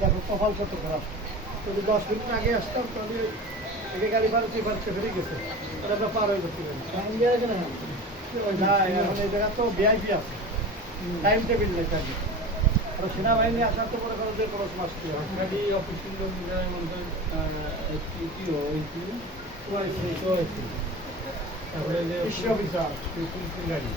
দেখো কপাল কত খারাপ যদি দশ মিনিট আগে আসতাম তাহলে একে গাড়ি চেয়ে ভাড়া ফেরে গেছে তাহলে আমরা পার হয়ে পারি টাইম না এই জায়গা তো ভিআইপি আছে টাইম টেবিল নেই আর সেনাবাহিনী আসার তো করো যে খরচ একটি কি হয়েছি তারপরে যে গাড়ি